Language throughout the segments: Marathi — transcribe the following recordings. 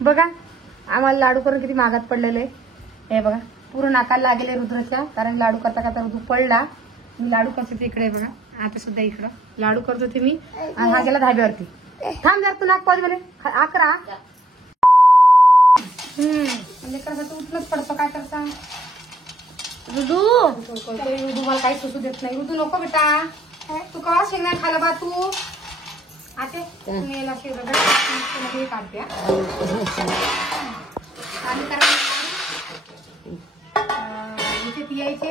बघा आम्हाला लाडू करून किती महागात पडलेले. हे बघा पूर्ण नाकाला लागेले रुद्रच्या, कारण लाडू करता करता रुद्र पडला. मी लाडू करतो ते इकडे बघा, आता सुद्धा इकडं लाडू करतो ते मी. हा गेला धाब्यावरती. थांब जर तू नाक पाच बरे 11. म्हणजे कसं तू उठलंच पडतो. काय करता रुदू? रुदू मला काही सुचू देत नाही. रुदू नको बेटा. तू कवा शेंगदाणे खाला बा तू? आते तुम्ही याला शेंगदाणे काढते. आणि इथे पियायचे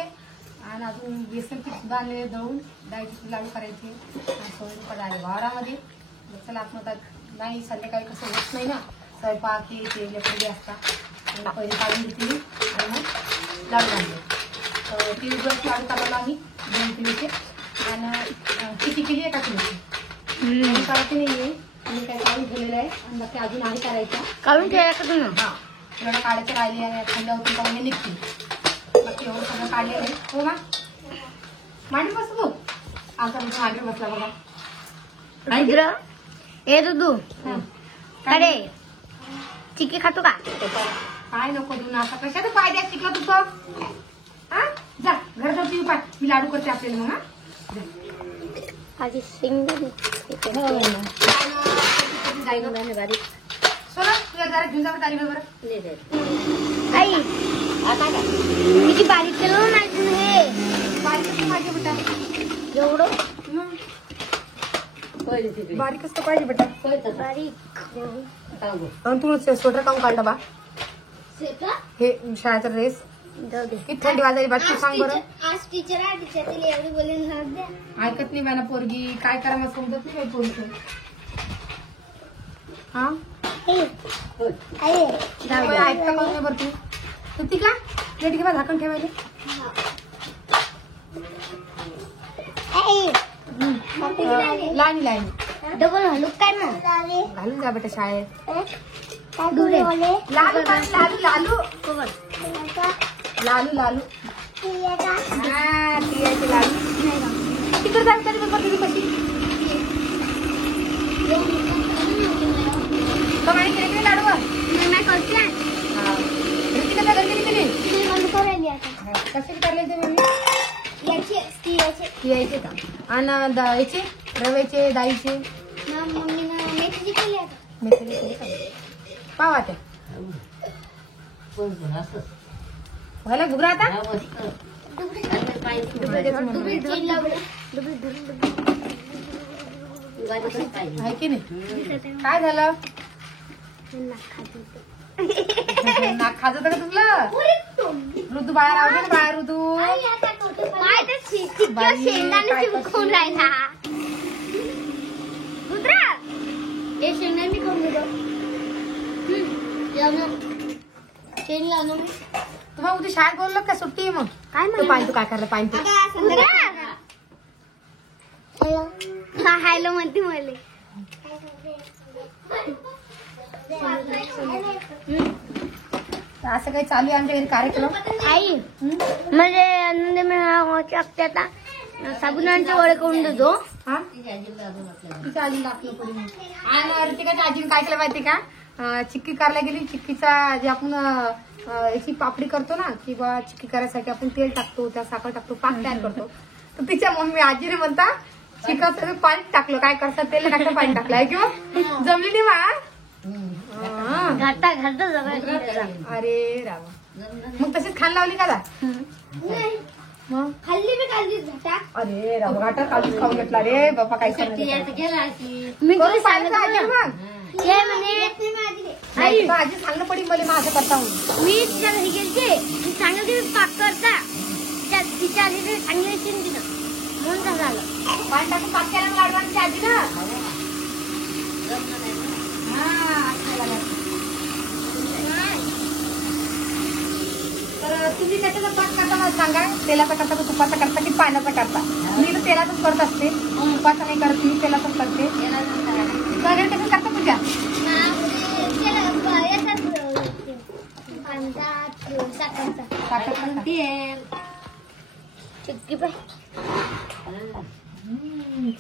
आणि अजून बेसन पीठ सुद्धा आणले दळून. डाळीचे लाडू करायचे आणि वावरामध्ये. चला आपण नाही संध्याकाळी कसं होत नाही ना स्वयंपाक हे ते लेकरं असतात. पहिले काढून घेतली आणि मग लाडू आणले. 3 दिवस लाडू काढायला आम्ही 2 किलोचे. आणि किती किलो? 1 किलोची काढते नाहीये. मी काय काढून ठेवलेलं आहे आणि बाकी अजून आहे करायचं. काढून ठेवायला का तुम्ही? हा तुला काढायचे राहिले आणि थंड होती का म्हणजे निघतील. बाकी एवढं सगळं काढलेलं आहे. हो ना मांडी बसतो तू. आमचा मांडी बसला बघा. ए दुधू अरे चिक्की खातो का? काय नको देऊ ना. आता कशात पाय द्या चिकला तुझं? हा जा घर जाऊ तुम्ही पाय. मी लाडू करते आपल्याला मग. आधी शेंगदाणे बारीक सोना तुझ्या जरा घेऊन जा तारी बरोबर. आई किती बारीक केलं नाही तू? हे बारीक पाहिजे बेटा. एवढं बारीक असतं पाहिजे बेटा. बारीक. तू स्वेटर काऊन काढला बा? हे शाळेचा ड्रेस जाऊ दे. किती थंडी वाजायची बा तू सांग बरं. आज टीचर एवढी बोलून ऐकत नाही मला पोरगी. काय करा मला समजत नाही काही पोरगी. हा ऐकता का बरं तू? सुट्टी का प्लेट घेवा झाकण ठेवायला. लाईनी लाईनी डबल हलू काय मग? घालून जा बेटा शाळेत. लालू लालू लालू लालू लालू लालू हा पियाचे लाडू. तिकडे जायचं तरी बघ तुझी कशी कमाई केली की लाडू. घरी केली कसे काढले ते मम्मी? यायचे का? आणि याचे रव्याचे डाळीचे मेथीचे केले का? पाव आता व्हायला घुगरा आता. आहे की नाही? काय झालं? नाक खात होतं का तुला? ऋतू बाहेर आव ना बाहेर. ऋतू शेंगदाणे चिमकून राहिला. रुद्रा हे शेंगदाणे खाऊन घेतो. शेंग लावलं तुम्हाला उद्या शाळेत बोललो का सुट्टी? मग काय तू पाहिजे तू काय करलं पाहिजे हॅलो म्हणते मला. असं काही चालू आहे आमच्या घरी कार्यक्रम. आई म्हणजे आता साबुदाण्याचे वडे करून देतो. हा तिच्या आजी लागलं पुढे. आणि ऋतिकाच्या आजीने काय केलं माहिती का? चिक्की करायला गेली. चिक्कीचा जे आपण याची पापडी करतो ना किंवा चिक्की करायसाठी आपण तेल टाकतो, त्या साखर टाकतो, पाक तयार करतो. तर तिच्या मम्मी आजीने म्हणता चिकाचं पाणी टाकलं. काय करतात तेल टाकलं पाणी टाकलं आहे किंवा जमली नाही मा. अरे रावा मग तशीच खाण लावली का? मग खाल्ली मी खाल्ली. अरे रावा घाटा काढून खाऊन घेतला रे बाबा. काय मी मग आई भाजी सांगणं पडी मला माझं करता म्हणून. मी तिच्या घरी गेलते. मी सांगितलं तुम्ही पाक करता. तिच्या आधी चांगली तिनं म्हणून झालं. पाणी टाकून पाक केला लाडवांची आजी ना. तर तुम्ही कशाचा पाक करता मला सांगा. तेलाचा करता का तुपाचा करता की पाण्याचा करता? मी तर तेलाचाच करत असते. तुपाचा नाही करत मी, तेलाचाच करते. वगैरे कसं करता तुझ्या? चिक्की पाय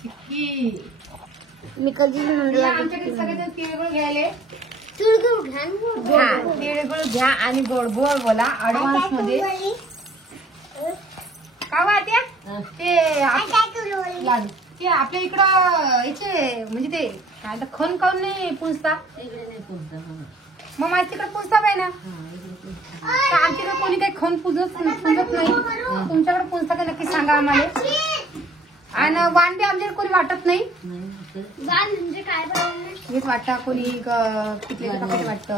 चिक्की मी कधी आमच्याकडे सगळे तिळगुळ घ्यायले. तिळगुळ हा तिळगुळ घ्या आणि गोड गोड बोला ऍडव्हान्स मध्ये. का वाट्या ते लाडू ते आपल्या इकडं याचे म्हणजे ते काय तर खण काऊन नाही पुंजता. मग माझ्या तिकडे पुंजता पाहिजे ना. तर आमच्याकडे कोणी काही खण पुंजत नाही. तुमच्याकडे पुंजता का नक्की सांगा आम्हाला. आणि वांडे आमच्याकडे कोणी वाटत नाही. म्हणजे काय हेच वाटतं कोणी किती वाटतं वाटतं.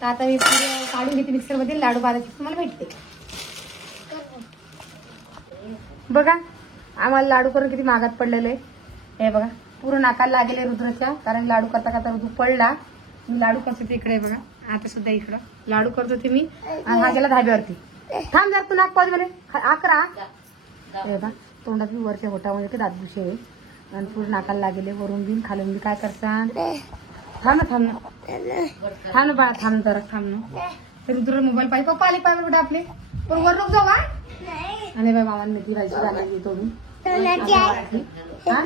तर आता मी पुढे काढून घेते मिक्सर मध्ये लाडू बांधायचे तुम्हाला भेटते. बघा आम्हाला लाडू करून किती महागात पडलेलं आहे. हे बघा पूर्ण नाकाला लागेल रुद्रच्या. कारण लाडू करता करता रुद्र पडला. मी लाडू करतो ते इकडे बघा. आता सुद्धा इकडं लाडू करत होते मी आणि हा गेला धाब्यावरती. थांब जर तू नाक पाच मध्ये अकरा. हे बघा तोंडात मी वरच्या होटामध्ये ते दातभुशी आहे आणि पूर्ण नाकाला लागेले वरून बिन खालून बी. काय करता थांब ना बाळा थांब जरा थांब ना. ते रुद्र मोबाईल पाहिजे पप्पा आले पाहिजे कुठे आपले पण वर नको जाऊ का. आणि बाई मामाने मेथी भाजी झाली येतो मी. हा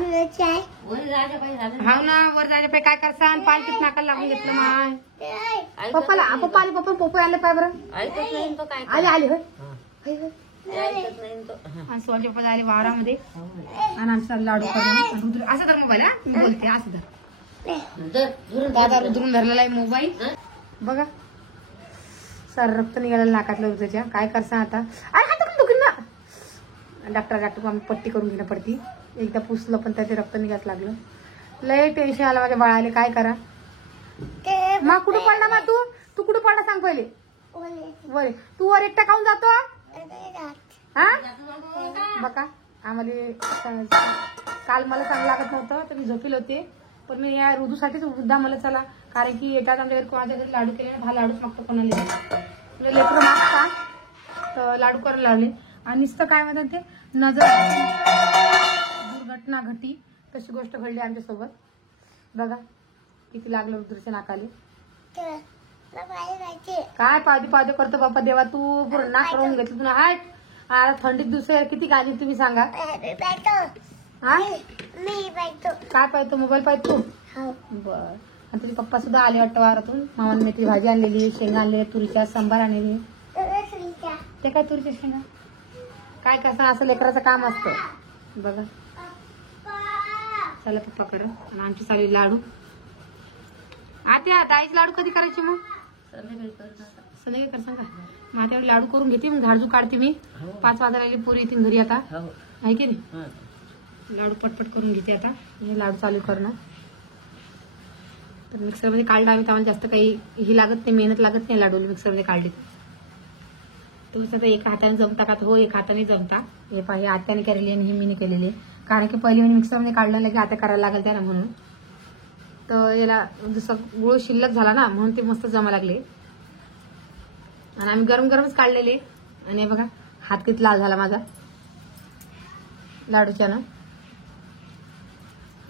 ना वर जायला पाहिजे. काय करता पाय किती नाकाला लागून घेतलं माय. पप्पाला पप्पा आले पप्पा आले पाय बरं आले आले होय. आणि सोनचे पप्पा आले वावरामध्ये आणि आमचा लाडू करून रुद्र असं तर मोबाईल. हा मी बोलते असं तर दादा रुद्रून धरलेला आहे मोबाईल. बघा सर रक्त निघालेलं नाकातलं रुद्रच्या. काय करसा आता दुखीन ना. डॉक्टर आम्ही पट्टी करून घेणं पडती. एकदा पुसलं पण त्याचे रक्त निघायला लागलं. लय टेन्शन आलं माझ्या बाळाले. काय करा मग कुठं पडला मग तू कुठं पडला सांग पहिले. वर तू वर एकटा खाऊन जातो. हा बघा आम्हाला काल मला चांगलं लागत नव्हतं तर मी झोपेल होते. पण मी या ऋतूसाठीच मुद्दा मला चला कारण की एकाच आमच्या घरी माझ्या घरी लाडू केले हा लाडूच मागतो कोणाला. लेकरं मागता तर लाडू करायला लावले. आणि नुसतं काय म्हणतात ते नजर दुर्घटना घटी तशी गोष्ट घडली आमच्यासोबत. बघा किती लागलं रुद्रच्या नाकाले. काय पावते करतो बाप्पा देवा. तू पूर्ण नाक करून घेतलं तुला. हाट थंडीत दुसऱ्या किती गाणी तुम्ही सांगा. हा काय पाहतो मोबाईल पाहतो बर. आणि तुझे पप्पा सुद्धा आले वाटतं वारातून. मामाने मेथी भाजी आणलेली शेंगा आणलेली तुरीच्या सांबार आणलेली. ते काय तुरीच्या शेंगा काय कसं असं लेकराचं काम असतं. बघा चला पप्पा करा. आणि आमची चालू लाडू. आता डाळीचे लाडू कधी करायचे मग संध्याकाळी करसान का. मग आता लाडू करून घेते मग झाडझू काढते मी. 5 वाजायला पोरी येतील घरी आता आहे की नाही. लाडू पटपट करून घेते आता. हे लाडू चालू करणं तर मिक्सरमध्ये काढलं आम्ही. त्यामुळे जास्त काही ही लागत नाही मेहनत लागत नाही लाडूला मिक्सरमध्ये काढली. तर एका हाताने जमता का. हो एक हाताने जमता. हे पाहिजे आत्याने केलेली आणि हे मीने केलेली. कारण की पहिले मी मिक्सरमध्ये काढलं की आता करायला लागेल त्याला म्हणून. तर याला जसं गुळ शिल्लक झाला ना म्हणून ते मस्त जमा लागले. आणि आम्ही गरम गरमच काढलेले. आणि बघा हात किती लाल झाला माझा लाडूच्यानं.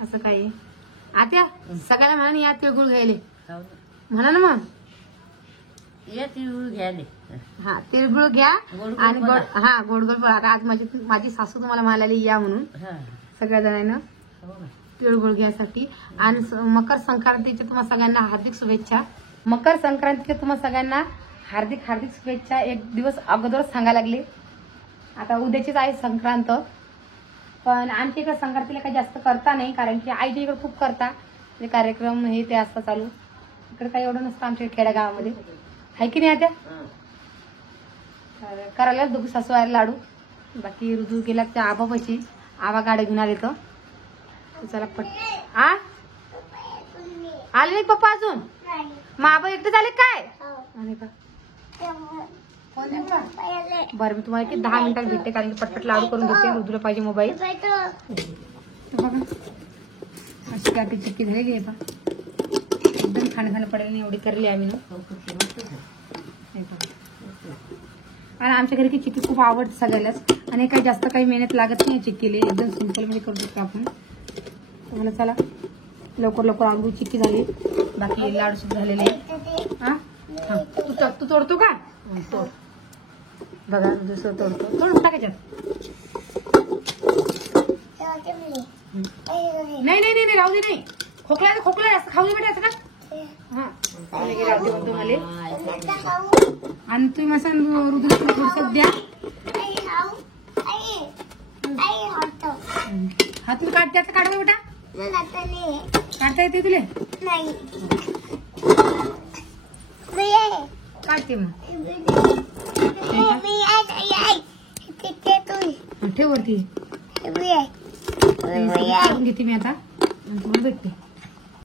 असं काही आत्या सगळ्याला म्हणा या तिळगुळ घ्यायले म्हणा ना. मग या तिळगुळ घ्यायले. हा तिळगुळ घ्या आणि गोड गोड आज माझी सासू तुम्हाला म्हणाली या म्हणून सगळ्या जणांना तिळगुळ घ्यासाठी. आणि मकर संक्रांतीच्या तुम्हाला सगळ्यांना हार्दिक शुभेच्छा. मकर संक्रांतीच्या तुम्हाला सगळ्यांना हार्दिक हार्दिक शुभेच्छा. एक दिवस अगोदर सांगायला लागले. आता उद्याचीच आहे संक्रांत. पण आमच्या इकडे संक्रांतीला काही जास्त करता नाही कारण की आईच्या इकडे खूप करता म्हणजे कार्यक्रम हे ते असतं चालू. इकडे काही एवढं नसतं आमच्या खेड्या गावामध्ये आहे की नाही. आता करायला दोघी सासू आहे लाडू. बाकी ऋतू गेला त्या आबापाशी आबा गाड्या घेऊन आले तर चला पट आले नाही पप्पा अजून. मग आबा एकटेच आले काय. आणि का बरं मी तुम्हाला 10 मिनिटात भेटते कारण की पटपट लाडू करून घेते. रुद्र पाहिजे मोबाईल. अशी गाठी चिक्की झाली बा एकदम खाणं पडेल एवढी करली आम्ही ना. आणि आमच्या घरी ती चिक्की खूप आवडते सगळ्यालाच. आणि काही जास्त काही मेहनत लागत नाही चिक्कीले. एकदम सिंपल मध्ये करू शकतो आपण. तुम्हाला चला लवकर लवकर आंबू चिक्की झाली. बाकी लाडू सुद्धा झालेले. हा तू तोडतो का. तोड बघा दुसरं तोडतो. तोडून टाकायच्यात नाही नाही नाही राहू दे नाही. खोकला आहे तर खोकला आहे. असं खाऊ दे बेटा असं का. हा हे राहू दे मग तुम्हाला. आणि तुम्ही मसाला रुद्र थोडस द्या. हातून काढ त्याचं काढ बेटा. काढता येते तुला. काढते मग ठेव वरती. घेते मी आता आणि तुम्हाला भेटते.